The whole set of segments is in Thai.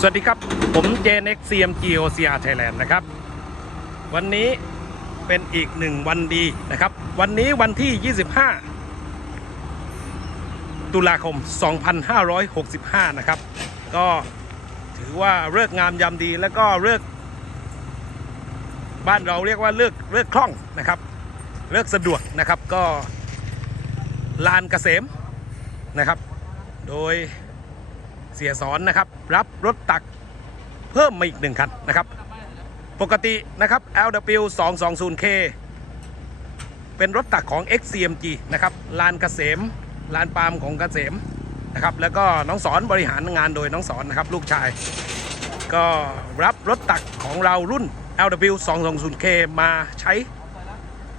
สวัสดีครับ ผมเจน x CMG OCR Thailand นด์นะครับ วันนี้เป็นอีกหนึ่งวันดีนะครับ วันนี้วันที่ 25 ตุลาคม 2565 นะครับ ก็ถือว่าเลิกงามยามดีแล้วก็เลิก บ้านเราเรียกว่าเลิกเลิกคล่องนะครับ เลิกสะดวกนะครับก็ลานเกษมนะครับ โดย เสียสอนนะครับ รับรถตักเพิ่มมาอีกหนึ่งคันนะครับ ปกตินะครับ LW 2 2 0 K เป็นรถตักของ XCMG นะครับลานเกษมลานปาล์มของเกษมนะครับ แล้วก็น้องสอนบริหารงานโดยน้องสอนนะครับ ลูกชาย ก็รับรถตักของเรารุ่น LW 2 2 0 K มาใช้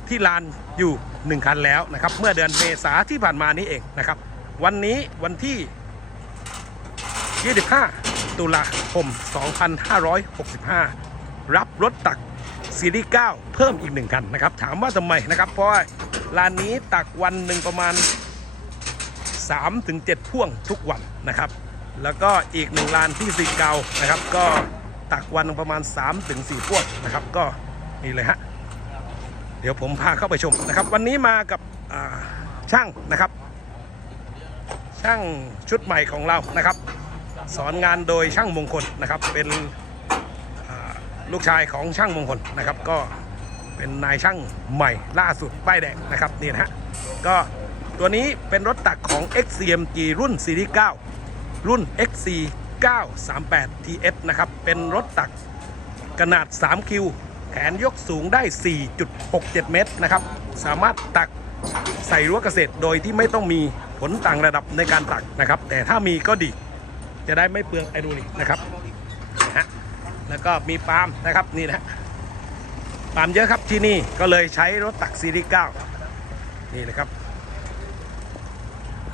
ที่ลานอยู่ 1 คันแล้วนะครับ เมื่อเดือนเมษาที่ผ่านมานี้เองนะครับ วันนี้วันที่ 25 ตุลาคม 2565 รับรถตักซีรีส์9เพิ่มอีกหนึ่งคันนะครับ ถามว่าทำไมนะครับ เพราะว่าร้านนี้ตักวันหนึ่งประมาณ 3-7 พ่วงทุกวันนะครับ แล้วก็อีกหนึ่งลานที่สีเกานะครับ ก็ตักวันประมาณ 3-4 พ่วงนะครับ ก็นี่เลยฮะเดี๋ยวผมพาเข้าไปชมนะครับ วันนี้มากับช่างนะครับ ช่างชุดใหม่ของเรานะครับ สอนงานโดยช่างมงคลนะครับ เป็นลูกชายของช่างมงคลนะครับ ก็เป็นนายช่างใหม่ล่าสุดป้ายแดงนะครับนี่นะฮะก็ตัวนี้เป็นรถตักของ XCMG รุ่นซีรีส์9รุ่น XC 938 TS นะครับ เป็นรถตักขนาด 3 คิว แขนยกสูงได้ 4.67 เมตรนะครับ สามารถตักใส่รั้วเกษตรโดยที่ไม่ต้องมีผลต่างระดับในการตักนะครับ แต่ถ้ามีก็ดี จะได้ไม่เปลืองไอโดรลิกนะครับนะฮะแล้วก็มีปาล์มนะครับนี่นะฮะปาล์มเยอะครับที่นี่ก็เลยใช้รถตักซีรีส์9นี่นะครับ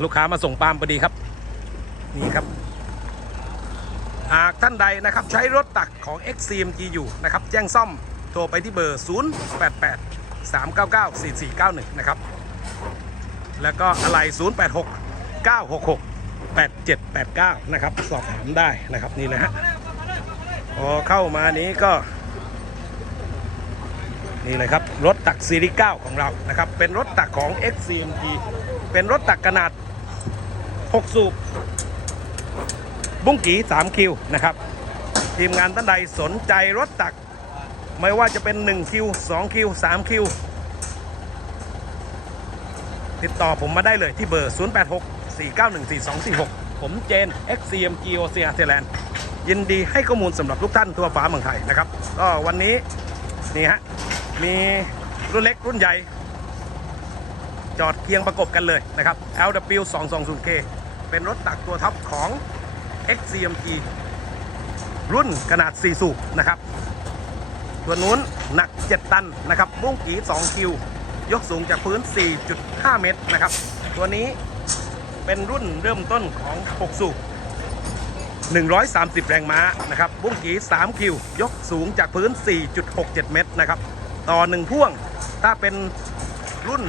ลูกค้ามาส่งปาล์มพอดีครับ นี่ครับหากท่านใดนะครับใช้รถตักของ XCMG อยู่นะครับแจ้งซ่อมโทรไปที่เบอร์ 088 399 4491 นะครับ แล้วก็อะไร 086 966 8789 นะครับ สอบถามได้นะครับนี่นะฮะพอเข้ามานี้ก็ นี่เลยครับ รถตักซีรีส์9ของเรานะครับ เป็นรถตักของ XCMG เป็นรถตักขนาด 6 สูบ บุ้งกี3คิวนะครับทีมงานท่านใดสนใจรถตัก ไม่ว่าจะเป็น1คิว2คิว3คิวติดต่อผมมาได้เลยที่เบอร์ 086 491 4246 ผมเจน XCMG OCR Thailand ยินดีให้ข้อมูลสำหรับทุกท่านทั่วฟ้าเมืองไทยนะครับก็วันนี้นี่ฮะมีรุ่นเล็กรุ่นใหญ่ จอดเคียงประกบกันเลยนะครับ LW 220K เป็นรถตักตัวท็อปของ XCMG รุ่นขนาด 4 สูบนะครับ ตัวนู้นหนัก 7 ตันนะครับบุ้งกี2คิวยกสูงจากพื้น 4.5 เมตรนะครับ ตัวนี้ เป็นรุ่นเริ่มต้นของ 6 สูบ130 แรงม้านะครับ บุ้งกี3คิว ยกสูงจากพื้น 4.67 เมตรนะครับ ต่อ 1 พ่วง ถ้าเป็นรุ่น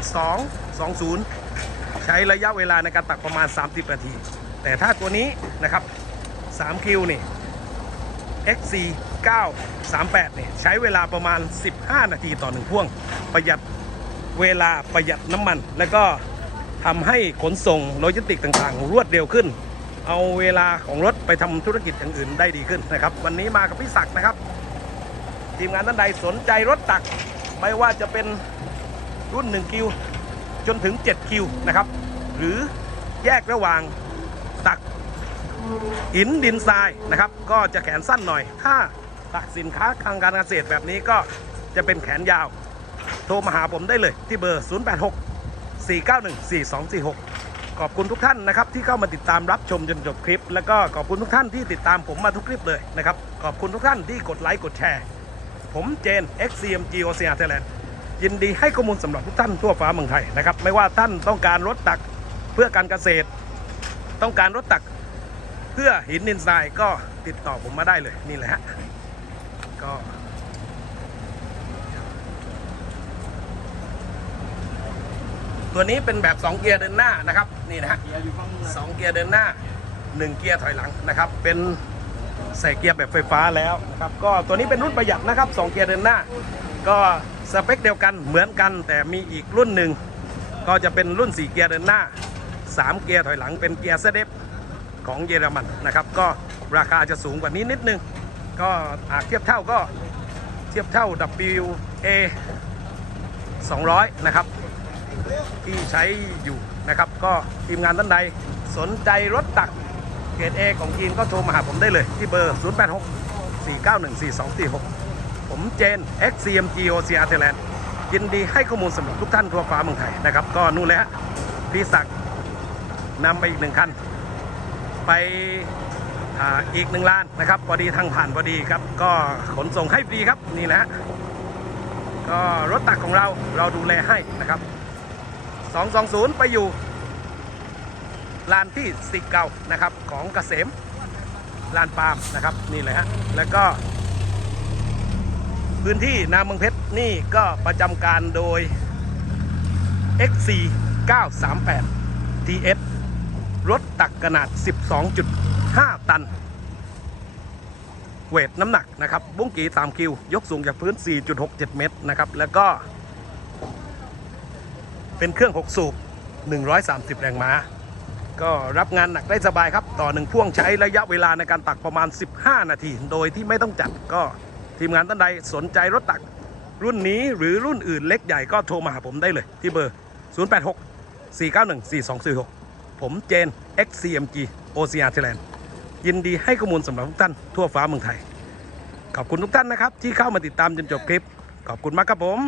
2 20 ใช้ระยะเวลาในการตักประมาณ 30 นาที แต่ถ้าตัวนี้นะครับ3คิวนี่ XC 938 เนี่ย ใช้เวลาประมาณ 15 นาทีต่อหนึ่งพ่วง ประหยัดเวลาประหยัดน้ำมัน แล้วก็ ทำให้ขนส่งโลจิสติกต่างๆ รวดเร็วขึ้น เอาเวลาของรถไปทำธุรกิจอย่างอื่นได้ดีขึ้นนะครับ วันนี้มากับพี่ศักดิ์นะครับ ทีมงานท่านใดสนใจรถตัก ไม่ว่าจะเป็นรุ่น1คิวจนถึง7คิวนะครับ หรือแยกระหว่างตักหินดินทรายนะครับ ก็จะแขนสั้นหน่อย ถ้าตักสินค้าทางการเกษตรแบบนี้ก็จะเป็นแขนยาว โทรมาหาผมได้เลยที่เบอร์ 086 491 4246 ขอบคุณทุกท่านนะครับที่เข้ามาติดตามรับชมจนจบคลิป แล้วก็ขอบคุณทุกท่านที่ติดตามผมมาทุกคลิปเลยนะครับ ขอบคุณทุกท่านที่กดไลค์กดแชร์ ผมเจน XCMG OCR Thailand ยินดีให้ข้อมูลสำหรับทุกท่านทั่วฟ้าเมืองไทยนะครับไม่ว่าท่านต้องการรถตักเพื่อการเกษตร ต้องการรถตักเพื่อหินดินทรายก็ติดต่อผมมาได้เลยนี่แหละฮะก็ ตัวนี้เป็นแบบ 2 เกียร์เดินหน้านะครับนี่นะฮะสองเกียร์เดินหน้า 1 เกียร์ถอยหลังนะครับ เป็นใส่เกียร์แบบไฟฟ้าแล้วนะครับก็ตัวนี้เป็นรุ่นประหยัดนะครับ 2 เกียร์เดินหน้า ก็สเปคเดียวกันเหมือนกัน แต่มีอีกรุ่นหนึ่งก็จะเป็นรุ่น 4 เกียร์เดินหน้า 3 เกียร์ถอยหลังเป็นเกียร์เซเดฟของเยอรมันนะครับก็ราคาจะสูงกว่านี้นิดนึง ก็อาจเทียบเท่าก็เทียบเท่า WA 200 นะครับ ที่ใช้อยู่นะครับ ก็ทีมงานท่านใดสนใจรถตักเกรด A ของจีนก็โทรมาหาผมได้เลย ที่เบอร์ 086 491 4246 ผมเจน XCMG OCR Thailand ยินดีให้ข้อมูลสำหรับทุกท่านทั่วฟ้าเมืองไทยนะครับ ก็นู่นเละพี่ศักดิ์นำไปอีกหนึ่งคัน ไปอีกหนึ่งล้านนะครับพอดีทางผ่านพอดีครับ ก็ขนส่งให้ฟรีครับนี่นะก็รถตักของเราเราดูแลให้นะครับ 220 ไปอยู่ลานที่สิเก่านะครับของเกษมลานปาล์มนะครับนี่เลยฮะแล้วก็ พื้นที่นาเมืองเพชรนี่ก็ประจำการโดย XC 938 TS รถตักขนาด 12.5 ตัน เวทน้ำหนักนะครับ บุ้งกี3คิว ยกสูงจากพื้น 4.67 เมตรนะครับ แล้วก็ เป็นเครื่อง 6 สูบ 130 แรงม้า ก็รับงานหนักได้สบายครับ ต่อหนึ่งพ่วงใช้ระยะเวลาในการตักประมาณ 15 นาที โดยที่ไม่ต้องจัดก็ทีมงานท่านใดสนใจรถตักรุ่นนี้หรือรุ่นอื่นเล็กใหญ่ก็โทรมาหาผมได้เลยที่เบอร์ 086 491 4246 ผมเจน XCMG OCR Thailand ยินดีให้ข้อมูลสำหรับทุกท่านทั่วฟ้าเมืองไทย ขอบคุณทุกท่านนะครับ ที่เข้ามาติดตามจนจบคลิป ขอบคุณมากครับผม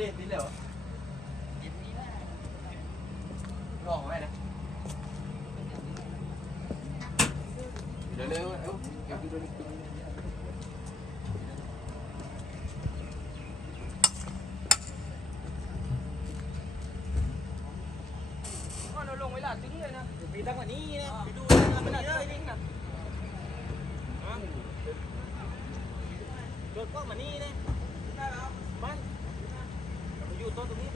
เล่นนิดเดียวลองไว้นะเดี๋ยวเร็วเอ้าเก็บดูดูเราลงเวลาถึงเลยนะมีตั้งกว่านี้นะไปดูนะมันอาจจะนิ่งนะรถก็มานี่นะ มันอ